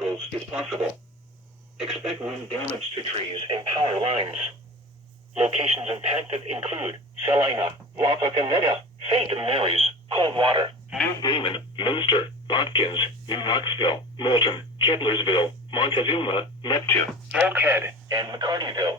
vehicles is possible. Expect wind damage to trees and power lines. Locations impacted include Salina, Wapakoneta, St. Mary's, Coldwater, New Bremen, Munster, Watkins, New Knoxville, Moulton, Kettlersville, Montezuma, Neptune, Elkhead, and McCartyville.